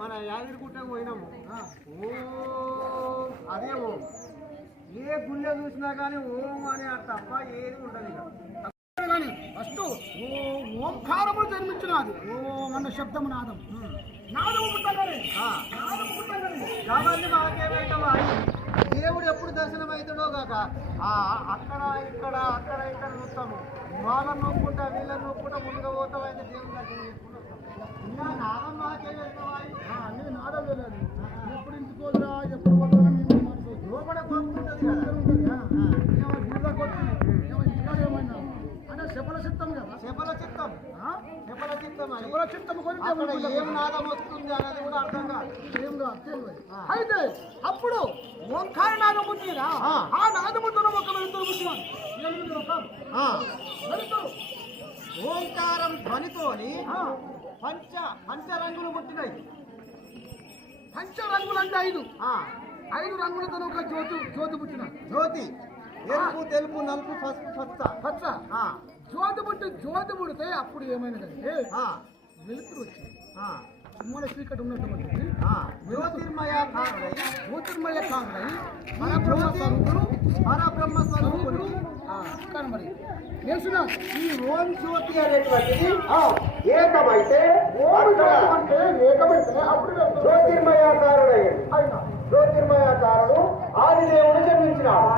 మన యాదగిరిగుట్టకు పోయినాము. అదే ఓం. ఏ గుళ్ళ చూసినా కానీ ఓం అని తప్ప ఏది ఉండదు. ఫస్ట్ ఓంకారము జన్మించినది. ఓం అన్న శబ్దము నాదం. నాదము పుట్టగానే కాబట్టి మనకేమైతే దేవుడు ఎప్పుడు దర్శనం అవుతాడో కాక అక్కడ ఇక్కడ చూస్తాము. వాళ్ళని నొక్కుంటా వీళ్ళని నొక్కుంటా ముందుగా పోతాం. అయితే దేవుడు దర్శనం ఇంకా నాదం మాకే వెళ్తావా? అన్నీ నాదం తెలియదు. ఎప్పుడు ఇంటికోదురా ఎప్పుడు పోతారా మేము లోపల కోరుకుంటుంది కదా. ఏమైనా అంటే శపల చిత్తం కదా. శపల చిత్తం అక్కడ ఏం నాదం వస్తుంది అనేది కూడా అర్థం కాదు. ఏం కాదు. అయితే అప్పుడు ఓంకార నాదం పుట్టినా ఆ నాదముతో ఒక వెలుతురు పుట్టినాడు. ఓంకారం ధ్వనితోని పంచరంగులు పుట్టినాయి. పంచరంగులు అంటే 5 రంగులతో ఒక జ్యోతి పుట్టిన. జ్యోతి ఎరుపు తెలుపు నలుపు పచ్చ జ్యోతి పుడితే అప్పుడు ఏమైనదంటే వెలుతురు వచ్చింది. మన చీకటి ఉన్నటువంటి జ్యోతిర్మయ కాంగ్రై పరబ్రహ్మ స్వరూపుడు మరి ఈ ఓం జ్యోతి అనేటువంటిది ఏకమైతే అప్పుడు జ్యోతిర్మయాకారుడు ఆదిదేవుడు జన్మించినాడు.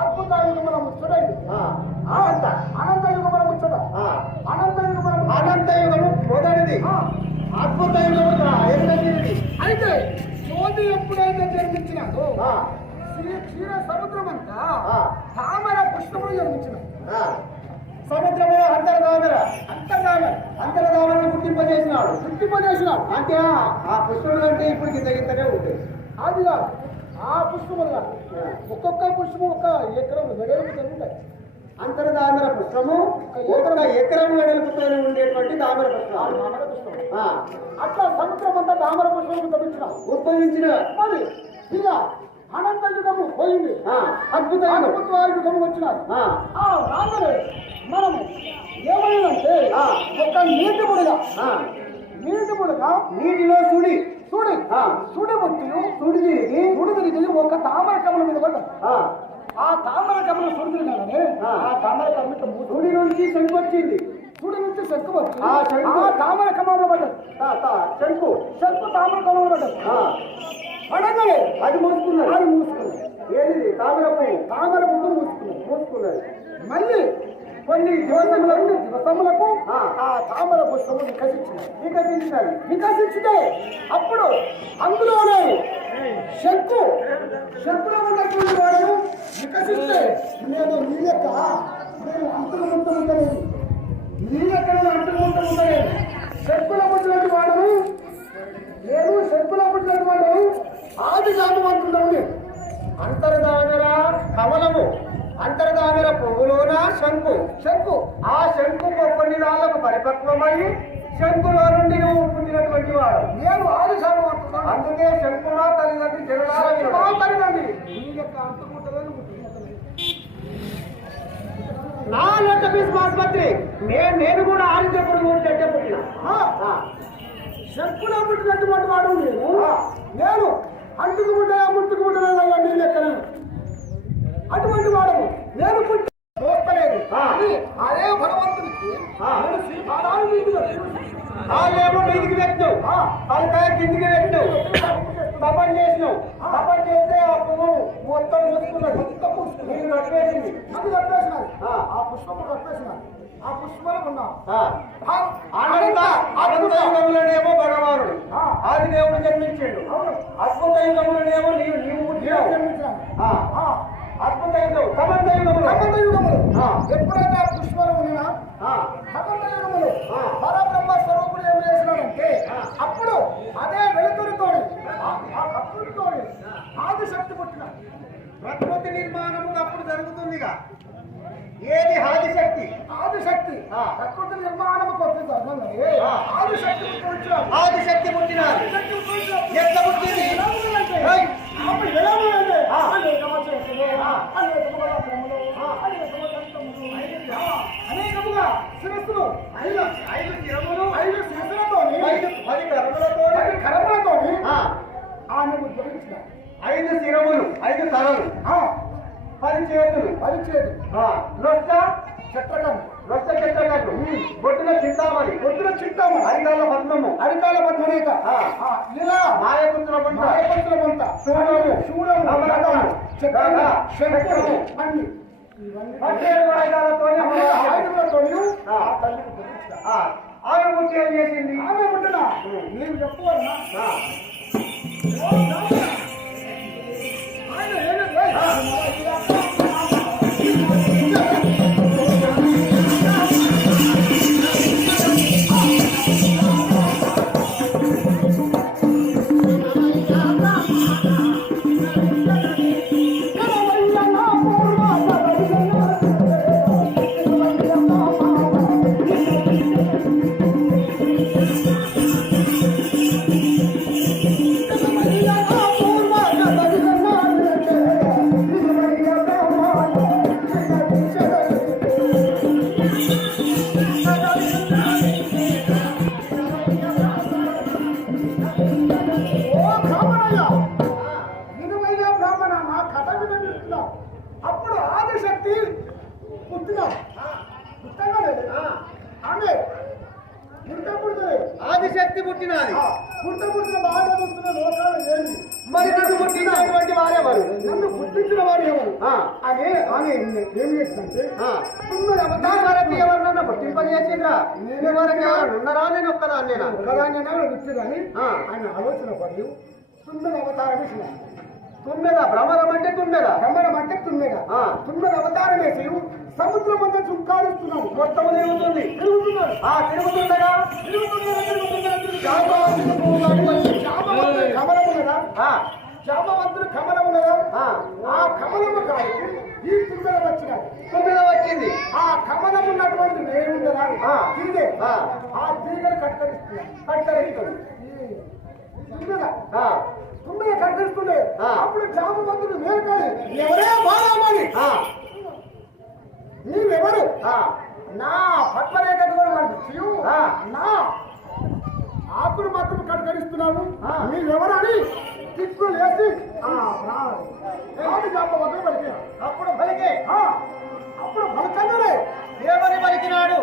అద్భుతాయుగముల ముచ్చటైంది. అనంతయుగముల ముచ్చట. అనంతయుగము మొదటిది, అద్భుతయుగము రెండవది. అయితే జ్యోతి ఎప్పుడైతే జన్మించినాదో క్షీర సముద్రం అంతా తామర పుష్పములు జన్మించినాడు. సముద్రములో అంతర్ధామను గుర్తింపజేసినాడు. అంటే ఆ పుష్పములు అంటే ఇప్పుడు గింతనే ఉంటుంది. అది కాదు, ఆ పుష్పములు కాదు. ఒక్కొక్క పుష్పము ఒక ఎకరం వెడల్పు జరుగుతాయి. అంతర్ధామర పుష్పము ఒక ఎకరం వెడల్పుతో ఉండేటువంటి దామర పుష్పం. అట్లా సముద్రం అంతా దామర పుష్పము ఉద్భవించిన ఇక అనంత యుగము పోయింది. అద్భుత యుగము వచ్చినారు. రాగానే మనము ఏమైందంటే ఒక నీటి బుడగా నీటిలో సుడి తిరిగి ఒక తామర కమల మీద పడ్డా. ఆ తామర కమల సుడి తిరిగానే ఆ తామర కమల సుడి నుంచి శంకు వచ్చింది. సుడి నుంచి శంకు వచ్చి ఆ తామర కమంలో పడ్డది. శంకు తామర కమంలో పడ్డది. పడగలే అది మూసుకున్నది. ఏది తామర పువ్వు మూసుకున్నది. మళ్ళీ కొన్ని దివసములకు ఆ తామర పుష్పము వికసించితే అప్పుడు అందులోనే శంకులో ఉన్నటువంటి వాడు వికసిస్తే నేను నీ యొక్క నేను అంటుకుంటలేదు. శంకులో పుట్టినటువంటి వాడు ఆది జాతం అంటున్నాను. అంతర్ధామర కమలము, అంతర్ధామర పువ్వులోన శంకు. ఆ శంకు కొన్ని నాళ్ళకు పరిపక్వమై శంకులో నుండి నువ్వు పుట్టినటువంటి వాడు. నేను ఆది జాతం అంటున్నాను. అందుకే శంకునా తల్లిదండ్రి తల్లిదండ్రి నా లెక్క ఆసుపత్రి నేను కూడా ఆరోగ్యపడి ఊరికే పుట్టిన. శంకులో పుట్టినటువంటి వాడు నేను అంటుకు ముట్టలేదయ్యా నీ లెక్కన. అటువంటి వాడము నేను పుట్టి చూస్తలేదు. అదే భగవంతునికి ఏమో నీటికి పెట్టినావు, తలకాయ కిందికి పెట్టినావు, తపం చేసినావు. తపం చేస్తే ఆ పువ్వు మొత్తం మూసుకున్నది. నీకు కట్టేసింది. అది కట్టేసినారు. ఆ పుష్పము కట్టేసినారు. ఆ పుష్పలు ఉన్నావు. అనంత యుగములనేమో భగవానుడు ఆదిదేవుడు జన్మించాడు. అద్భుత యుగములనేమో నీవు జన్మించాను. అద్భుత యుగం కమంత యుగములు ఎప్పుడైతే ఆ పుష్పలు ఉన్నా కమంత యుగములు పరబ్రహ్మ స్వరూపుడు ఏం చేసినాడంటే అప్పుడు అదే వెలుతురుతో ఆ కప్పులతో ఆదిశక్తి పుట్టిన. ప్రకృతి నిర్మాణము అప్పుడు జరుగుతుందిగా. ఏది ఆదిశక్తి ప్రకృతి నిర్మాణము కొద్ది ఆదిశక్తి పుట్టినారు. ఎట్లా పుట్టింది? తలలు, 10 చేతులు, రొచ్చ చట్రకం, చెట్టగట్టు, బొట్టున చింతామణి, అరికాల పద్మరేఖ, ఇలా మాయపుత్ర పంట, శూలము, నవరత్నము, చక్రము, శంఖము, అన్ని 17 ఆయుధాలతోనే ఆయుధములతోని ఆ. ఆమె ముట్టి ఏం చేసింది? ఆమె ఉంటున్నా నేను చెప్పుకోవాలన్నా ఆయన అప్పుడు ఆదిశక్తి పుట్టినా ఆమె ఆదిశక్తి పుట్టినది. పుట్టిన బాగా చూస్తున్న లోకాలు ఏంటి? మరి నన్ను పుట్టించినటువంటి వారెవరు? నన్ను పుట్టించిన వారు ఎవరు? అదే ఆమె ఏం చేస్తుంటే వరకు ఎవరినన్నా పుట్టింపజేసిండ్రా? నేను వరకు ఎవరు ఉన్నారా? నేను ఒక్కదాన్ని విచ్చు కానీ ఆయన ఆలోచన పడి తుమ్మెద అవతారం వేసిన తుమ్మెద భ్రమరం అంటే తుమ్మెద, భ్రమరం అంటే తుమ్మెద. తుమ్మెద అవతారం వేసి సముద్రం అంతా చుక్కారుస్తున్నాడు. మొత్తం తిరుగుతుంది. తిరుగుతున్నాడు. తిరుగుతుండగా కమలం ఉన్నదా? జామవంతుడు కమలం ఉన్నదా? ఆ కమలము కాదు ఈ తుమ్మెద వచ్చినాడు. తుమ్మెద వచ్చింది. ఆ కమలం ఉన్నటువంటి నేను ఉండదా? తిరిగే ఆ తీగలు కట్టరిస్తుంది. తుమ్మెద కట్టరిస్తుండే. అప్పుడు జామవంతుడు నేను కాదు ఎవరే బాలామని నీవెవరు? నా పద్మరేఖ నా ఆకులు మాత్రం కడకరిస్తున్నావు, నీవెవరు అని తిట్లు వేసి అప్పుడు పలికే అప్పుడు పలకన్నాడే ఏమని పలికినాడు?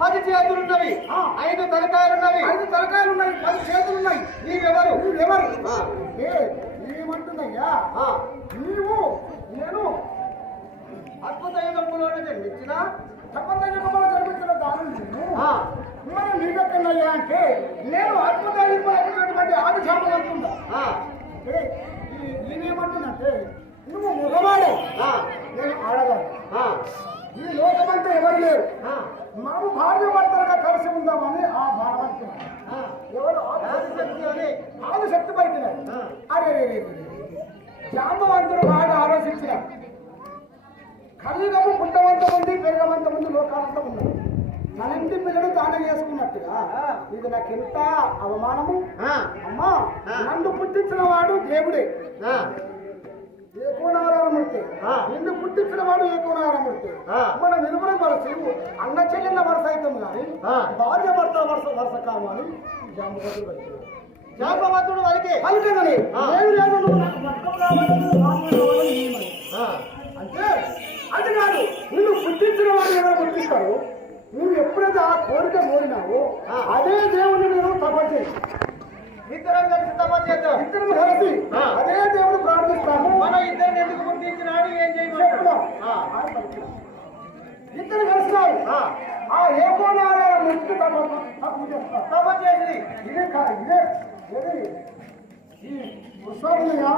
పది చేతులున్నవి, 5 తలకాయలున్నవి. 5 తలకాయలున్నాయి, 10 చేతులున్నాయి. నీవెవరు? ఏమంటున్నాయ్యా? నీవు నేను అద్భుత యుగంలోనే జన్మించిన తప్పనిసరిగా జన్మించిన దాని నేను మనం నీవెక్కడయ్యా అంటే నేను అద్భుత యుగమైనటువంటి ఆది శాపవంతుందా? ఈయనేమంటుందంటే నువ్వు మగవాడే, నేను ఆడగాడు. ఈ లోకమంతా ఎవరు లేరు, మనం భార్య భర్తలుగా కలిసి ఉందామని ఆ భారవంతుడు ఎవరు ఆదిశక్తి పలికినాడు. అరే జాంబవంతుడు బాగా ఆలోచించిన కలిగము పుట్టవంత ఉంది, పెరగవంత ఉంది, లోకాలంతా ఉన్నారు. మన ఇంటి పిల్లలు దానం చేసుకున్నట్టుగా ఇది నాకెంత అవమానము. అమ్మా నన్ను పుట్టించిన వాడు దేవుడే, ఏకోనారాయణమూర్తి. నిన్ను పుట్టించిన వాడు ఏకోనారాయణమూర్తి. మన నిలువరం వరస అన్న చెల్లెళ్ళ వరస అవుతాం కానీ భార్య భర్త వరస కావాలి. జాంబవంతుడు వరకే పలికని అంటే అది కాదు, నిన్ను పుట్టించిన వాడు ఎవరు పుట్టిస్తాడు? నువ్వు ఎప్పుడైతే ఆ కోరిక కోరినావో అదే దేవుని నేను తపస్సు చేసి ఇద్దరం కలిసి తపస్సు చేద్దాం. ఇద్దరం కలిసి అదే దేవుడు ప్రార్థిస్తాము. మన ఇద్దరిని ఎందుకు పుట్టించినాడు, ఏం చేయమంటాడు? ఇద్దరు కలిసినారు. ఆ ఏకోనారాయణ మూర్తికి తపస్సు చేసి ఇదే ఈ పుష్పమునిగా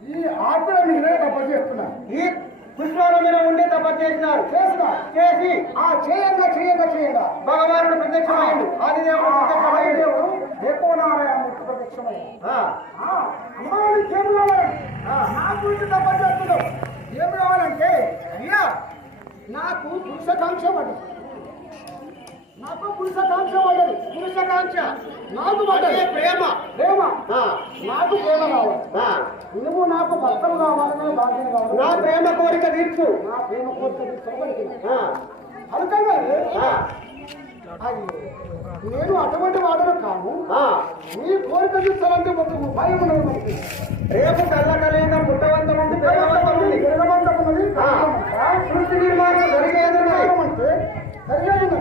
ఈ ఆకుల మీదే తపస్సు చేస్తున్నా. ఈ పుష్పాల మీద ఉండి తపస్సు చేసినారు. చేసి చేయంగా భగవానుడు ప్రత్యక్షమైండు. ఆదిదేవుడు ప్రత్యక్షమైండు. ఎక్కువ నారాయణమూర్తి ప్రత్యక్షమైంది. అమ్మాయికి ఏం కావాలంటే నా గురించి తపస్సు చేస్తున్నావు. ఏం కావాలంటే అయ్యా నాకు పురుషకాంక్ష పడ్డది. పురుషకాంక్ష నాకు పడ్డది. ప్రేమ నాకు ప్రేమ కావాలి. నువ్వు నాకు భర్తలు కావాలని భాగ్యం కావాలి. నా ప్రేమ కోరిక తీర్చు. అనుకంగా నేను అటువంటి వాడను కాను. నీ కోరిక తీర్చాలంటే ఒక భయం ఉన్నది. రేపు కళ్ళకలేక పుట్టవంతం ఉంది, జగవంతం ఉన్నది. సృష్టి నిర్మాణం జరిగేది అంటే జరిగేది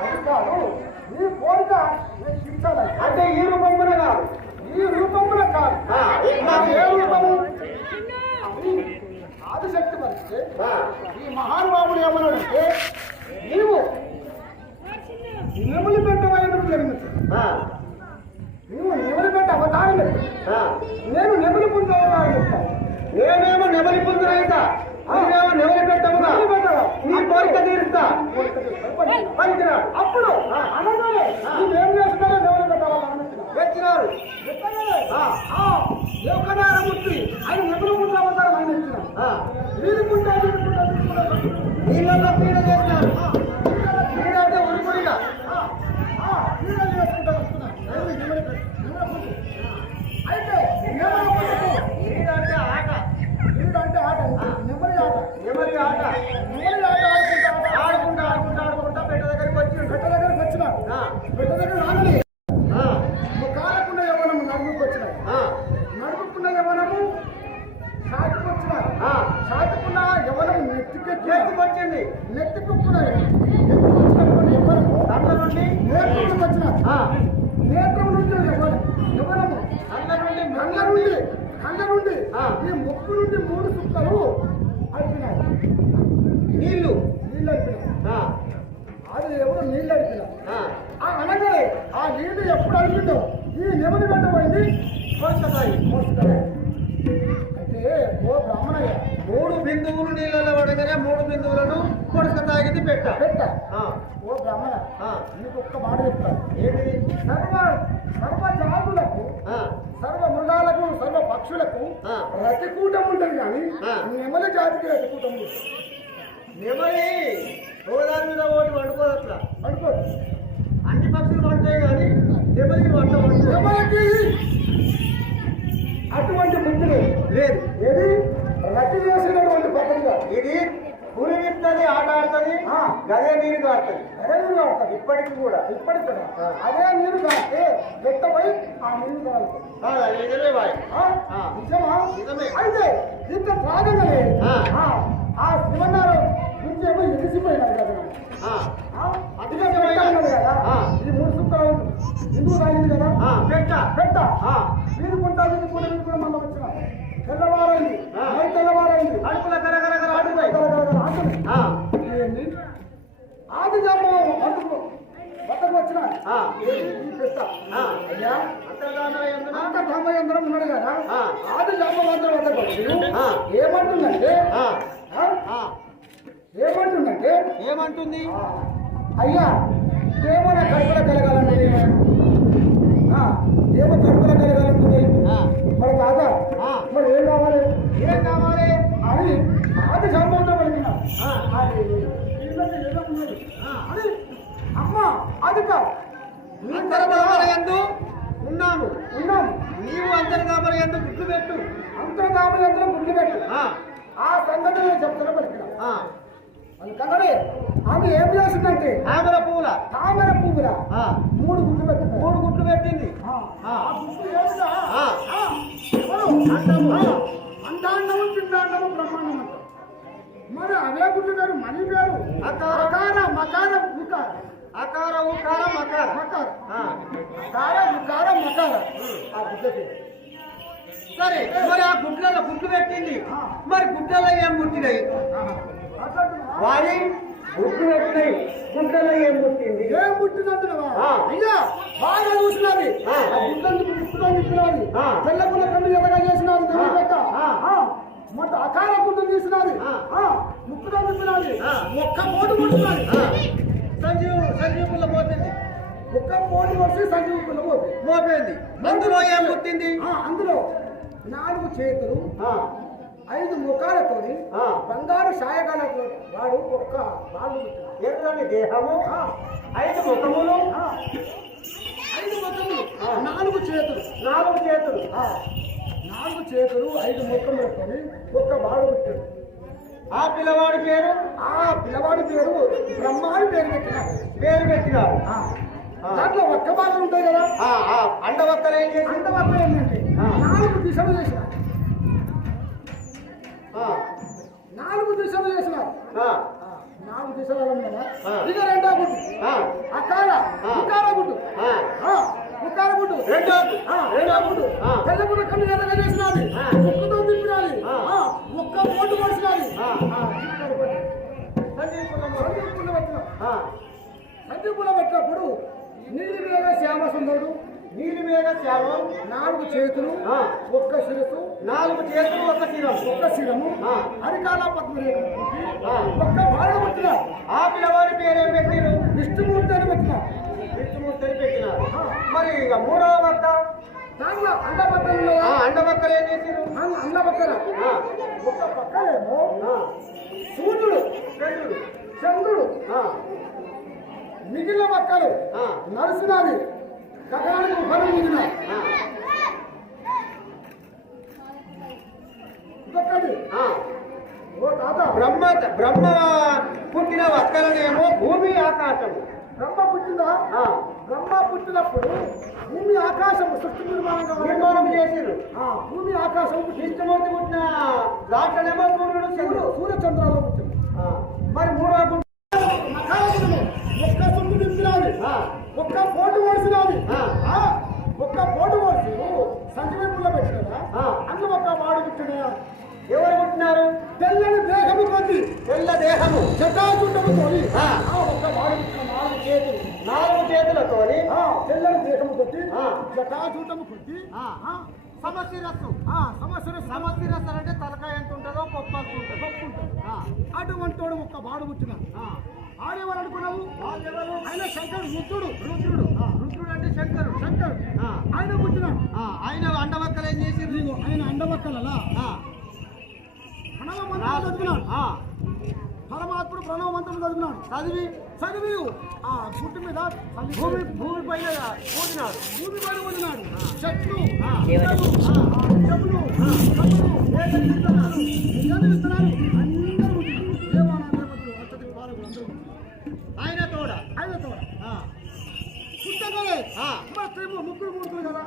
అది కాదు. నీ కోరిక నేను తీర్చాలి. అంటే ఈ రూపంలో కాదు. ఈ రూపంలో కాదు. ఏ రూపము? ఆదిశక్తి పరిస్తే ఈ మహానుభావుడు ఏమన్నాడంటే నీవు నెమలి పెట్టమైన జన్మించు. నువ్వు నెమలి పెట్ట అవతారం నేను నెమలి పుంజాలని చెప్తాను. నేనేమో నెమలి పుంజురైతా, నువ్వేమో నెమలి పెట్టముగా. నీ కోరిక తీరుస్తా. అప్పుడు అనగానే నువ్వేం చేస్తున్నారో నెమలి పెట్టాలని వచ్చినారు. లోకనారమూర్తి ఆయన నెమలి పుంజ అవతారం ఆయన ఇచ్చినారు. వీరుకుంటా నీళ్ళల్లో పీడ చేసినారు. పీడ అంటే ఉరుకుడిగా క్రీడలు చేసుకుంటూ వస్తున్నారు. అయితే పీడ అంటే ఆట. క్రీడ అంటే ఆట. నెమలి ఆట ఆడుకుంటా పెట్ట దగ్గరికి వచ్చిన పెట్ట దగ్గర రాగలి కాలకుండా యవనము నడుపుకు వచ్చినారు. నడుపుకున్న యవనము సాటుకున్న యవనము నెత్తికొచ్చింది. నెత్తికొచ్చిన యవనము అన్న నుండి నేత్రములకు వచ్చినారు. నేత్రం నుంచి యవనము కళ్ళ నుండి ఈ ముక్కు నుండి 3 సుక్కలు అడిపినారు. నీళ్లు అడిపినారు. అది ఎవరు నీళ్ళు అడిపినారు. అనగానే ఆ నీళ్లు ఎప్పుడు అడిగిందో ఈ నెమలి పెట్టబోయింది అంటే ఓ బ్రాహ్మణయ్య 3 బిందువులు నీళ్ళలో పడగానే 3 బిందువులను కొడుక తాగింది పెట్ట. ఓ బ్రాహ్మణ నీకు ఒక్క మాట చెప్తాను. ఏంటి? సర్వ జాతులకు సర్వ మృగాలకు సర్వ పక్షులకు రతికూటం ఉంటుంది కానీ నెమలి జాతికి రతికూటం ఉంటుంది. నెమలి గోదావరి మీద ఒకటి వండుకోదు. అట్లా అనుకోదు. అన్ని పక్షులు వంటాయి కానీ నెమలికి నెమలికి అటువంటి బుద్ధి లేదు. ఏది రతి చేసినటువంటి పద్ధతిగా ఇది పులి విత్తది, ఆట ఆడుతుంది, గదే నీరు కాడుతుంది. అదే నీరు కాడుతుంది. ఇప్పటికి కూడా అదే నీరు కాస్తే పెట్టబోయి ఆ నీరు కాడుతుంది. నిజమే. అయితే ఇంత త్రాగంగానే ఆ శివనారాయణ నుంచి ఏమో ఎదిసిపోయినారు కదా. అదిగా కదా ఈ 3 సుక్కలు ఎందుకు తాగింది కదా. పెట్ట వీరుకుంటా మళ్ళీ వచ్చిన తెల్లవారైంది. తెల్లవారైంది అడుపుల కరగరగర ఆడుతాయి. ఏంటి ఆది జాంబవం అందుకు వద్దకు వచ్చిన ఈ పెట్ట అయ్యా అంతర్ధామయంత్రం ఉన్నాడు కదా. ఆది జాంబవంతుడు వద్దకు వచ్చి ఏమంటుందంటే ఏమంటుంది? అయ్యా ఏమో నా కడుపులో కలగాలండి. ఏమో కడుపులో కలగాలంటుంది. మరి కాదా మరి ఏం కావాలి అని ఆది సంభవంతో పలికినా అని అమ్మ అది కాదు. అంతర్ధామయందు ఉన్నాము. నీవు అంతర్ధామయందు గుడ్లు పెట్టు. అంతర్ధామయంత్రం గుడ్లు పెట్టు. ఆ సంగతి నేను చెప్తున్నా పలికినా. అందుకనే ఆమె ఏం చేసిందంటే తామర పువ్వుల 3 గుడ్లు పెట్టింది. 3 గుడ్లు పెట్టింది. అండాండము పిండాండము బ్రహ్మాండం అంటారు. మరి అవే గుడ్లు పేరు మనీ పేరు అకార మకార ఉకార. అకార ఉకార మకార. అకార ఉకార మకార ఆ గుడ్ల పేరు. సరే మరి ఆ గుడ్లలో గుడ్లు పెట్టింది. మరి గుడ్లలో ఏం పుట్టినాయి? వారి గుడ్లు పెట్టినాయి. గుడ్లలో ఏం పుట్టింది? ఏం పుట్టినట్టుగా అయ్యా బాగా చూసినది. తెల్లగుల్ల కన్ను ఎదగా చేసినది. మొత్తం అకార గుడ్డు తీసినది. పొడుస్తున్నది ఒక్క పోటు పొడుస్తున్నది సంజీవ పుల్ల మోపింది. ఒక్క పోటు పొడిచి సంజీవ పుల్ల మోపింది. అందులో ఏం పుట్టింది? అందులో 4 చేతులు 5 ముఖాలతోని బంగారు సాయగాలతో వాడు ఒక్క బాలు ఎర్రని దేహము 5 ముఖములు 5 ముఖములు 4 చేతులు 4 చేతులు 4 చేతులు 5 ముఖములతోని ఒక్క బాలు పుట్టాడు. ఆ పిల్లవాడి పేరు బ్రహ్మ అని పేరు పెట్టినారు. దాంట్లో ఒక్క బాధలు ఉంటాయి కదా. అండవక్కలు ఏం చేసి అండవక్క ఏంటంటే 4 దిశలు చేసినారు. 4 దిశలు చేసినారు. 4 దిశలు కదా. ఇక రెండో గుడ్డు అకార గుడ్డు రెండో గుడ్డు తెల్లగుడ్డు కన్ను ఎర్రగా చేసినది. ఒక్కతో తిప్పినాది. ఒక్క పోటు పడిసినది. సంజీవ పుల్ల పెట్టినప్పుడు నీలి మీద శ్యామ సుందరుడు నీలి మీద శ్యామం 4 చేతులు ఒక్క శిరసు 4 చేతులు ఒక్క శిరము అరికాల పద్మరేఖ ఒక్క బాణ పెట్టిన. ఆ పిల్లవాడి పేరేం పెట్టిరు? విష్ణుమూర్తి అని పెట్టిన. మరి ఇక 3వ వక్త దాంట్లో అండబక్కలు అండవక్కలు ఏం చేసిరు? అండబక్కల ఒక్క పక్కనేమో సూర్యుడు చంద్రుడు మిగిలిన పక్కలు నరసింహాది గగనానికి ఫలం మిగిలిన ఇంకొకటి ఓ తాత బ్రహ్మ పుట్టిన వక్కలనేమో భూమి ఆకాశము. బ్రహ్మ పుట్టినప్పుడు భూమి ఆకాశము సృష్టి నిర్మాణం చేసిరు. భూమి ఆకాశం విష్ణుమూర్తి పుట్టిన దాంట్లోనేమో సూర్యచంద్రాలు పుట్టింది. మరి 3వ గుడ్డు ఒక్క సుండు నింపినాది. ఒక్క పోటు ఓడిసినాది. ఒక్క పోటు ఓడిసి సంజీవ పుల్ల పెట్టినదా అందులో ఒక్క వాడు పుట్టినా. ఎవరు పుట్టినారు? తెల్లని దేహము కొద్ది తెల్ల దేహము జటాజుటము తోని ఒక్క వాడు పుట్టిన 4 చేతులతో తెల్లని దేహము కొద్ది జటాజుటము కొద్ది సమశిరస్సు అంటే తలకాయ ఎంత ఉంటుందో పప్పు ఉంటుంది. అటువంటి వాడు ఒక్క వాడు పుట్టిన. ఆడేవాడు అనుకున్నావు ఆయన శంకరుడు రుద్రుడు అంటే శంకరుడు ఆయన పుట్టినాడు. ఆయన అండవక్కలు ఏం చేసి ఆయన అండవక్కలలా పరమాత్ముడు ప్రణవ మంత్రం చదివినాడు. చదివి ఆ గుట్టు మీద భూమి పైన పోతున్నాడు. చెట్లు ఆయన తోడ ముగ్గురు మూర్తులు కదా.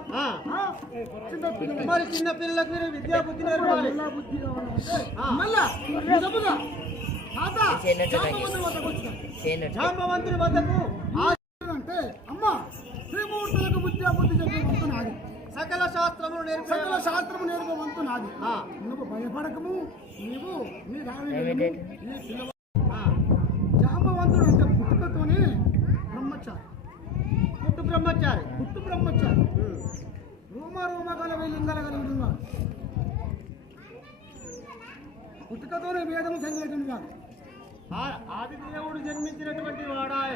మరి చిన్న పిల్లలకు మీరు విద్యా బుద్ధి నేర్పాలి. జాంబవంతుని వద్దకు అంటే అమ్మ త్రిమూర్తులకు విద్యా బుద్ధి చెప్పే నాది. సకల శాస్త్రము నేర్పవంతు నాది. నువ్వు భయపడకము. నీవు నీ జాంబవంతుడు అంటే పుట్టుకతోనే బ్రహ్మచారి రోమ గల లింగాల కలిగి ఉన్నాడు. పుట్టుకతోనే వేదము చదివేటువంటి వాడు. ఆది దేవుడు జన్మించినటువంటి వాడాయ్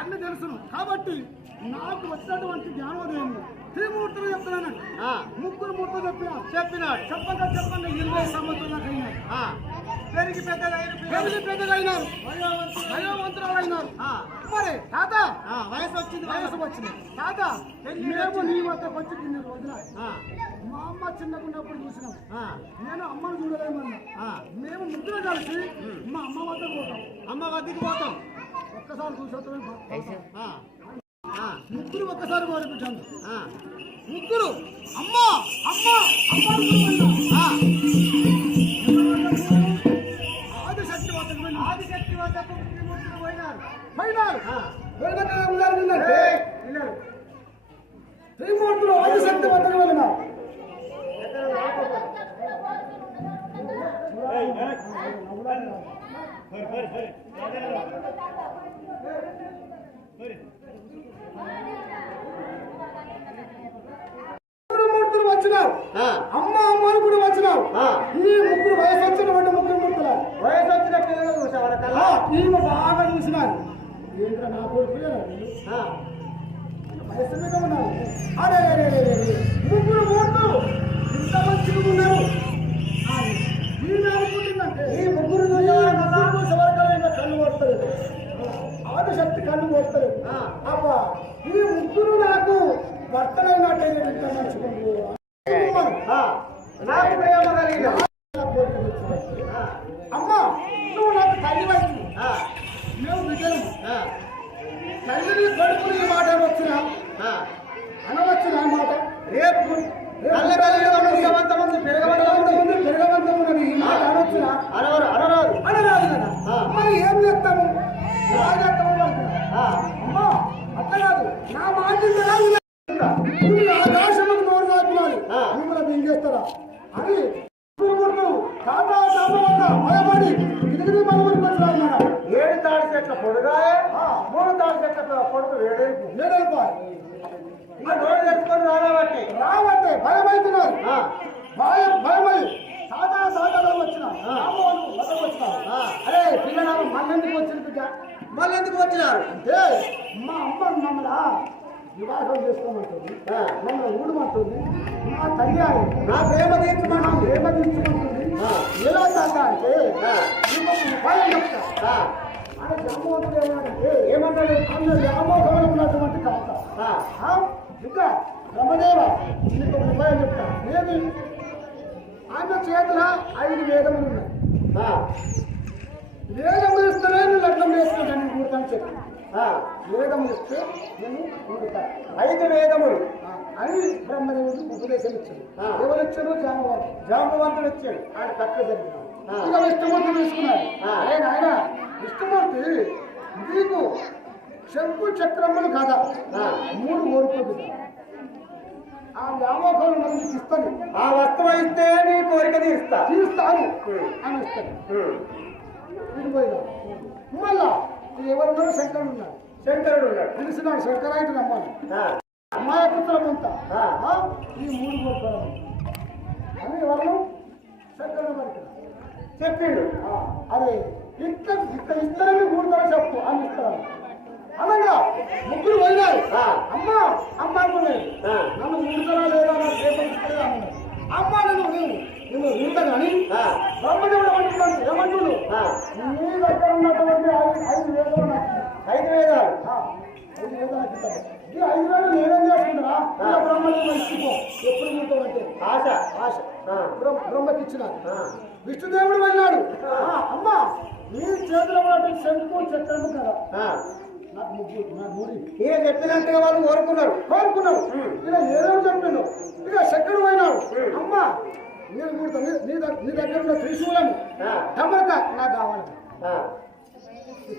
అన్ని తెలుసును. కాబట్టి నాకు వచ్చినటువంటి జ్ఞానోదయం త్రిమూర్తులు చెప్తున్నాను. ముగ్గురు మూర్తులు చెప్పినాడు. చెప్పగా 20 సంవత్సరాలకు అయినారు. పెరిగి పెద్దగైనారు. వయోవంతురాలు అయినారు. మరి తాత వయసు వచ్చింది. తాత మేము నీ వద్దకు వచ్చి 2 రోజులు మా అమ్మ చిన్నకున్నప్పుడు చూసినాం. నేను అమ్మను చూడలేమన్నా. మేము ముగ్గురు కలిసి మా అమ్మ వద్దకు పోతాం. ఒక్కసారి చూసే ముగ్గురు ఒక్కసారి కోరిపించాను. ముగ్గురు అమ్మ ఆదిశక్తి వద్దకు త్రిమూర్తులు ఆదిశక్తి వద్దకు వెళ్ళినారు. మూర్తులు వచ్చినారు. అమ్మ అమ్మని కూడా వచ్చినారు. ఈ ముగ్గురు వయసు వచ్చినటువంటి ముగ్గురు మూర్తులు. వయసు వచ్చిన పిల్లలు ఈమె బాగా చూసినారు ఏంట్రా నా కొడుకు వయసు మీద ఉన్నారు. అరే ముగ్గురు ఓట్లు ఇంత మంచిగా ఉన్నారు. ఈమె అనుకుంటుందంటే ఈ ముగ్గురు చూసేవారికైనా కళ్ళు కొడతారు, ఆదిశక్తి కళ్ళు కొడతారు. అబ్బా ఈ ముగ్గురు నాకు భర్తలైనట్టే ఇంత మంచిగా నాకు ప్రేమ కలిగిన అమ్మా నువ్వు నాకు తల్లి వైపు మేము బిడ్డలు తల్లిని కొడుకులు ఈ మాట అనవచ్చునా అనవచ్చునా మాట రేపు ఎంతమంది పెరగవంతమున్నది ఈ మాట అనవచ్చునా అనరాదు కదా. మరి ఏం చేస్తాము ఎలా చేస్తాము అమ్మా అట్లా కాదు నా మాట ఆకాశముకు నోరు దాటినాడు మిమ్మల్ని ఏం చేస్తారా అని భయపడి ఇది మనం 7 తాడి చెట్ల పొడుగా 3 తాడి చెట్ల పొడుగు వేడేపు నోరు తెచ్చుకొని రావట్టే భయమవుతున్నారు. భయమై సాదా వచ్చిన అరే పిల్లలు మళ్ళెందుకు వచ్చిన బిడ్డ మళ్ళెందుకు వచ్చినారు అంటే మా అమ్మ మమ్మల్ని వివాహం చేసుకోమంటుంది, మమ్మల్ని ఊడమంటుంది. నా తల్లి నా ప్రేమ తీర్చమంటుంది ఎలా తాత అంటే భయం చెప్తా ఆయన జామోహన్ ఏమన్నాడంటే ఏమన్నాడు అందులో జామోహంలో ఉన్నటువంటి కాక ఇంకా బ్రహ్మదేవ నీకు ఉపాయం చెప్తా. ఏమి ఆయన చేతుల 5 వేదములు ఉన్నాయి. వేదములు ఇస్తేనే నువ్వు లగ్నం చేసుకుంటాను నేను కూడతాను చెప్పి వేదములు ఇస్తే నేను కూడతా. 5 వేదములు అని బ్రహ్మదేవుడు ఉపదేశం ఇచ్చాడు. ఎవరు ఇచ్చాడు? జాంబవంతుడు ఇచ్చాడు. ఆయన పక్క జరిగినాడు. ఇక విష్ణుమూర్తి తీసుకున్నాడు. ఆయన విష్ణుమూర్తి నీకు శంకు చక్రములు కదా 3 ఓర్పులు ఆ వ్యామోహం మనకి ఇస్తాను. ఆ వస్తువు ఇస్తే నీ కోరిక తీరుస్తాను అని ఇస్తాను. విడిపోయినా మళ్ళా ఎవరున్నాడు? శంకరుడు ఉన్నాడు. తెలిసినాడు శంకరాయుడు రమ్మని అమ్మాయ పుత్రమంతా ఈ 3 ఓర్పులు అని ఎవరు శంకరుడు చెప్పిండు. అరే ఇంత ఇస్తారని కూడతారని చెప్పు అని ఇస్తారు. అనగా ముగ్గురు పోయినారు. అమ్మ అనుకున్నాడు నన్ను ఊడతారా లేదా నాకు పేపర్ ఇస్తారా అన్నాడు. అమ్మ నేను ఊడతా కానీ బ్రహ్మదేవుడు ఏమంటున్నాడు నీ దగ్గర ఉన్నటువంటి 5 వేదాలు 5 వేదాలు 5 వేదాలు ఇస్తాను. ఈ 5 వేలు నేనేం చేసుకుంటారా బ్రహ్మదేవుడు ఇచ్చిపో ఎప్పుడు ఊడతామంటే ఆశ బ్రహ్మకి ఇచ్చినారు. విష్ణుదేవుడు వెళ్ళాడు. అమ్మ నీ చేతిలో ఉన్నటువంటి శంకు చక్రము కదా నాకు ముగ్గురు ఈయన చెప్పినట్టుగా వాళ్ళు కోరుకున్నారు. ఇలా ఏదో చెప్పిండు. ఇక శంకరుడు పోయినాడు. అమ్మ నేను కూడతా నీ దగ్గర ఉన్న త్రిశూలం టమాక నాకు కావాలి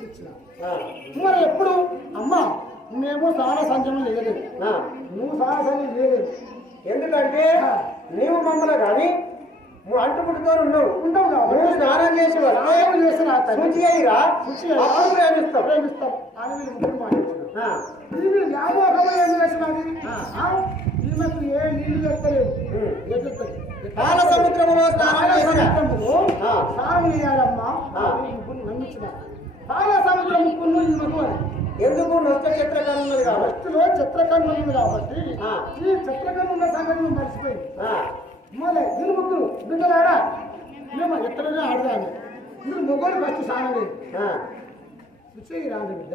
ఇచ్చిన. మరి ఎప్పుడు అమ్మ మేము స్నాన సంచలనం చేయలేదు, నువ్వు స్నాన సంచలనం చేయలేదు. ఎందుకంటే నీవు మమ్మల్ని కానీ అంటుకుంటుతో ఉండవు కాబట్టి స్నానం చేసి శుచి అయ్యిరా ప్రేమిస్తాం అని వీళ్ళు ముగ్గురు మాట్లాడుతున్నారు. వ్యామోహం ఏం చేసినది ఈమెకు ఏ నీళ్లు చెప్తలేదు. కాల సముద్రంలో స్నానం చేయాలమ్మా నమ్మించిన కాల సముద్రం ముక్కును ఈమెకు ఎందుకు నృత్య చిత్రకరణ ఉన్నది కాబట్టి చిత్రకరణ ఉంది కాబట్టి ఈ చిత్రకరణ ఉన్న సంగతి మర్చిపోయింది. మళ్ళీ వీళ్ళు ముగ్గురు బిడ్డలారా మేము ఎక్కడైనా ఆడదాన్ని మీరు మొగోళ్ళు ఫస్ట్ స్నానం లేదు శుచి రాదు బిడ్డ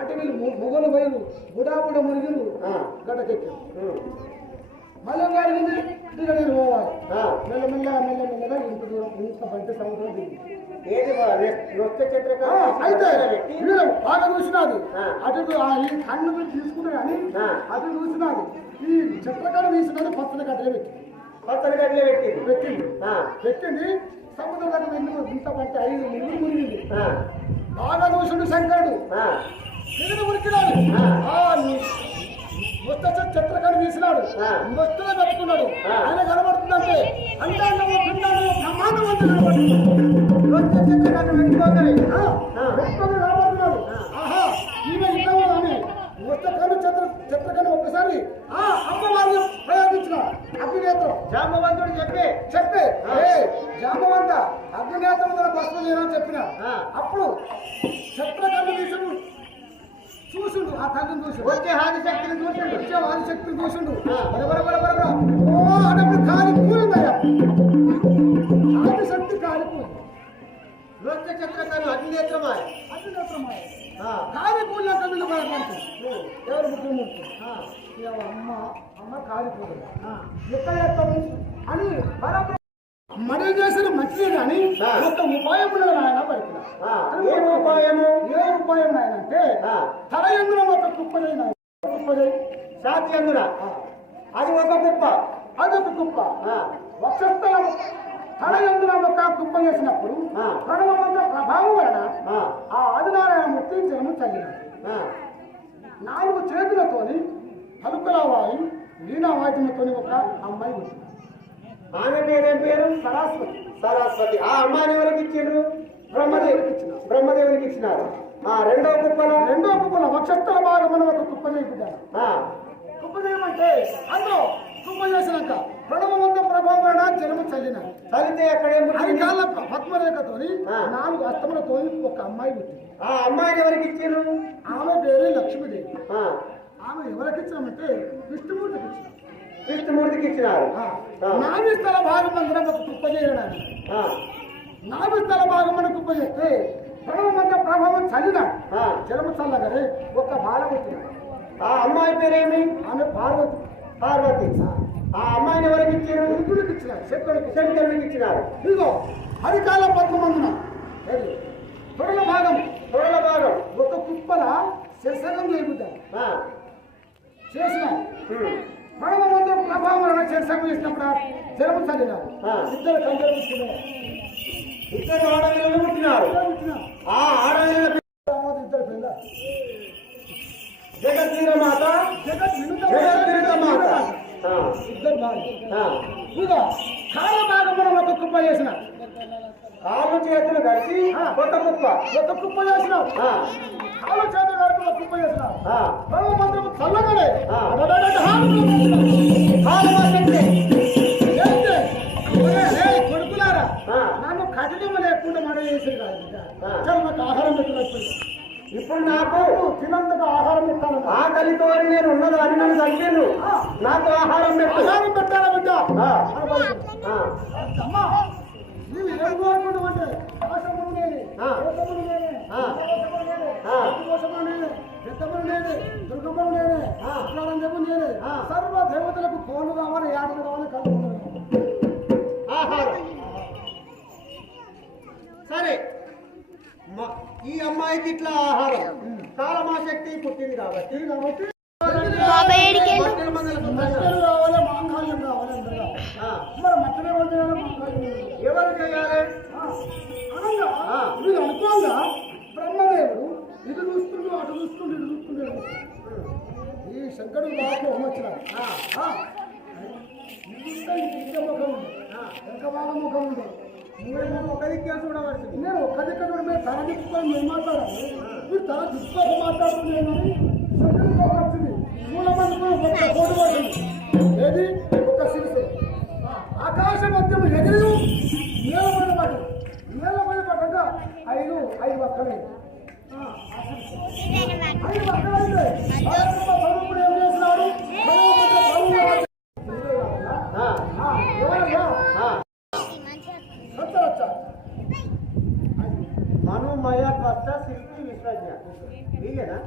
అంటే వీళ్ళు మొగోళ్ళు బయలు బుడాబుడ మురిగిలు గడ్డకెక్కారు. మళ్ళీ గారిగింది ఇక నేను పోవాలి మెల్లమెల్లగా ఇంత దూరం ఇంత బయట సముద్రం దిగి నృత్య చిత్రకరణ అయితే వీళ్ళు బాగా చూసినాది అటు ఈ కన్ను మీరు తీసుకున్నారు కానీ అటు చూసినాది ఈ చిత్రకరణ తీసినది పచ్చని గడ్డలు పెట్టింది సముద్రం దగ్గర వెళ్ళి ఇంత పట్టి 5 ముగ్గురు మురిగింది. బాగా చూసిండు శంకరుడు కింద ఉరికినాడు. చిత్రకరణ తీసినాడు మొత్తం పెట్టుకున్నాడు. ఆయన కనబడుతుందంటే అంటాండమో పిండాండమో బ్రహ్మాండమంతా కనబడుతుంది. చిత్రకరణ పెట్టుకోగలి కనబడుతున్నాడు. ఆహా ఈమె ఇద్దరు అని మొత్తం చిత్రకరణ ఒక్కసారి అమ్మవారిని ప్రయోగించిన అగ్నినేత్రం జాంబవంతుడు చెప్పే జాంబవంత అగ్నినేత్రం బస్సు లేదని చెప్పిన అప్పుడు చక్రకర్ణ తీసుడు చూసిండు, ఆ తల్లిని చూసిండు, వచ్చే ఆదిశక్తిని చూసిండు, వచ్చే ఆదిశక్తిని చూసిండు. ఓ అన్నప్పుడు కాలిపోయిందయ్యా, ఆదిశక్తి కాలిపోయింది. లోక చక్రకర్ణ అగ్నినేత్రమాయ అగ్నినేత్రమాయ కాలిపోయినాక వీళ్ళు భయపడుతుంది. ఎవరు ముఖ్యమంత్రి అమ్మ కాలిపోతుంది, ఎక్కడ చేస్తాము అని మడి చేసిన మంచిదే కానీ ఒక ఉపాయం ఆయన పడుతున్నా. ఏ ఉపాయం ఆయన అంటే తల ఎందులో ఒక కుప్ప సాతి అందున అది ఒక కుప్ప, అదొక కుప్ప. వక్షస్థలం తల ఎందున ఒక కుప్ప చేసినప్పుడు ప్రణవమంత్ర ప్రభావం వలన ఆ ఆదినారాయణమూర్తి జన్మ చల్లినాడు. 4 చేతులతోని పలుకులవాయి వీణావాద్యముతోని ఒక అమ్మాయి వచ్చింది. ఆమె పేరేం పేరు? సరస్వతి. సరస్వతి. ఆ అమ్మాయిని ఎవరికి ఇచ్చిండ్రు? బ్రహ్మదేవునికి ఇచ్చినారు. రెండవ కుప్పలో వక్షస్థల భాగం ఒక కుప్ప చేయించారు. కుప్ప చేయమంటే అందులో కుప్ప చేసినాక ప్రణవమంత ప్రభావం జన్మ చల్లినారు. చలితే అక్కడేం అరికాళ్ళ పద్మరేఖతోని 4 హస్తములతో ఒక అమ్మాయి పుట్టింది. ఆ అమ్మాయిని ఎవరికి ఇచ్చిండ్రు? ఆమె పేరు లక్ష్మీదేవి. ఆమె ఎవరికి ఇచ్చామంటే విష్ణుమూర్తికి ఇచ్చారు. విష్ణుమూర్తికి ఇచ్చినారు. నాభిస్థల భాగం అందరం ఒక కుప్ప చేయడానికి నాభిస్థల భాగం అని కుప్ప చేస్తే ప్రణవమంత ప్రభావం చల్లినాడు. జలము చల్లగానే ఒక బాల పుట్టినాడు. ఆ అమ్మాయి పేరేమి? ఆమె పార్వతి. ఆ అమ్మాయిని ఎవరికి ఇచ్చారు? రుద్రుడికి ఇచ్చినారు, శంకరుడికి ఇచ్చినారు. ఇదిగో హరికాల పద్మమందున తొడల భాగం ఒక కుప్పల శిరసగం చేయిద్దారు చేసిన ప్రణవమంత ప్రభావం శిరసగం చేసినప్పుడు జలము చల్లినారు. ఇద్దరు కందరు పుట్టినారు. ఇద్దరు ఆడపిల్లలు పుట్టినారు. ఆ ఆడపిల్లల ఇద్దరు పిల్ల జగద్వీరమాత, జగద్వీరమాత ఇద్దరు భార్య. ఇదిగో కాళ్ళ భాగం మనం ఒక కుప్ప చేసిన కాళ్ళు చేతులు కలిసి కొత్త కుప్ప చేసినాం. కాళ్ళు చేతులు కలిపి ఒక కుప్ప చేసినాం. మంత్రం చల్లగానే కొడుకులారా నన్ను కఠినము లేకుండా మడ చేసేది కాదు. నాకు ఆహారం పెట్టినప్పుడు ఇప్పుడు నాకు తినంతగా ఆహారం పెట్టాను. ఆకలితో నేను ఉన్నది అని నన్ను తగ్గిండు. నాకు ఆహారం పెట్టాలా బిడ్డ? అమ్మా నీవు ఏం కోరుకుంటావు అంటే ఆశములు నేనే, పెద్దములు నేనే, దుర్గములు నేనే, దేవు నేనే, సర్వ దేవతలకు కోళ్ళు కావాలి, యాడలు కావాలి, కలుపుకుంటాను ఆహారం. సరే, ఈ అమ్మాయికి ఇట్లా ఆహారం కాలమాశక్తి పుట్టింది కాబట్టి మట్టలు కావాలి, మాంగాళ్యం కావాలి అందరుగా. మరి మట్టలు ఎవరు చేయాలి? మాంగాళ్యం ఎవరు చేయాలి? అనగా మీరు అనుకోగా బ్రహ్మదేవుడు ఇటు చూస్తుండు, అటు చూస్తుండు, ఇటు చూస్తుండే ఈ శంకరుడు బాగా వచ్చినాడు. ముఖం ఉంది, వెనక బాగా ముఖం ఉంది. ఒక దిక్కే చూడబడుతుంది. నేను ఒక్క దిక్క చూడ మీరు తల దిక్కుకొని నేను మాట్లాడాలి. మీరు తల దిక్కుకొని మాట్లాడుతున్నాను. శంకరుడు వచ్చింది మూలమంది కోటి పడుతుంది. ఏది ఒక శిరసు ఆకాశ మధ్యము ఎదురు నేలమైన పడ్డ, నేలమైన పడ్డాక 5 వక్కలే 5 వక్కలైతే స్వరూపుడు ఏం చేసినాడు? ఎవరన్నా మనోమయ కష్ట సృష్టి విశ్వజ్ఞ వీళ్ళేనా?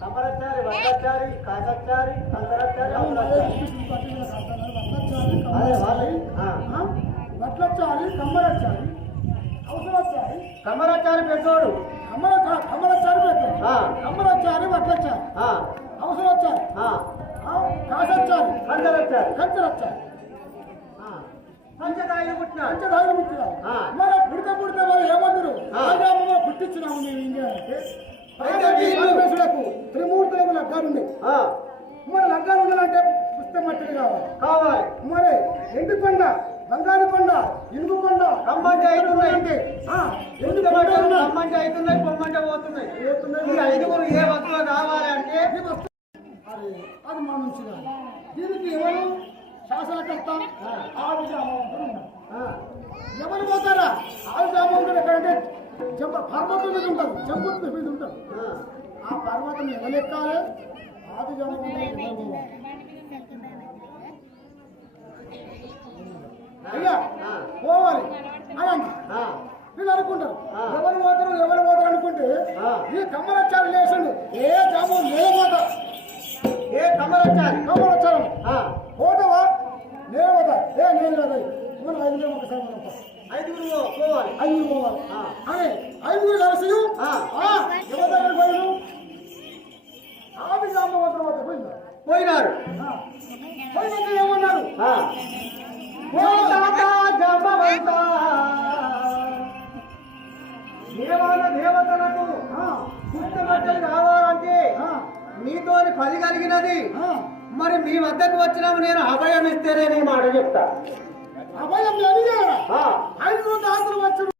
కమరాచారి, వడ్డాచారి, కాసాచారి, కంకరాచారి, వడ్లచారి, కమ్మరాచారి, అవసరాచారి. కమరాచారి పెద్దోడు, కమ్మరాచారి పెద్దోడు, కమ్మరాచారి, వడ్లచారి, అవసరాచారి, కాసాచారి, కంచరాచారి. పంచదాయిలు పుట్టినాడు. మరి పుడితే వాళ్ళు ఏమంటారు? పుట్టించినాము మేము ఇండియా అంటే త్రిమూర్తులకు లగ్గాలు ఉన్నాయి. మరి లగ్గాలు ఉండాలంటే పుస్తకం మట్టిది కావాలి. మరి ఎండు కొండ, బంగారు కొండ, ఇనుగు కొండ, కమ్మంటే అవుతున్నాయి. ఎండు కమ్మంటే అవుతున్నాయి, పొమ్మంటే పోతున్నాయి. ఈ 5 ఏ వస్తువు కావాలి అంటే అది మా నుంచి కాదు. దీనికి ఎవరు శాసనకర్త? ఆవిడ ఎవరు పోతారా? ఆవిడ పర్వతం మీద ఉంటుంది, చెంబుట్ల మీద ఉంటుంది. ఆ పర్వతం ఎవరెక్కాలి? ఆది అయ్యా పోవాలి అని వీళ్ళు అనుకుంటారు. ఎవరు పోతారు అనుకుంటే ఈ కమ్మరచ్చారు లేచండు. ఏ జాము లేకపోతా, ఏ కమలొచ్చారు కమ్మరచ్చారు పోతావా? నేను పోతా. నేను కదా మనం 5 మంది ఒకసారి ఐదుగురు పోవాలి. 5 పోవాలి అని 5 కలిసి ఎవరి దగ్గర పోయిను? ఆది జామవంతుల వద్ద పోయినారు. పోయినాక ఏమన్నారు? దేవాల దేవతలకు పుట్టబట్టలు కావాలంటే మీతోని 10 కలిగినది. మరి మీ వద్దకు వచ్చినాము, నేను అభయం ఇస్తేనే నీ మాట చెప్తా. అభయం 5 దాతలు వచ్చి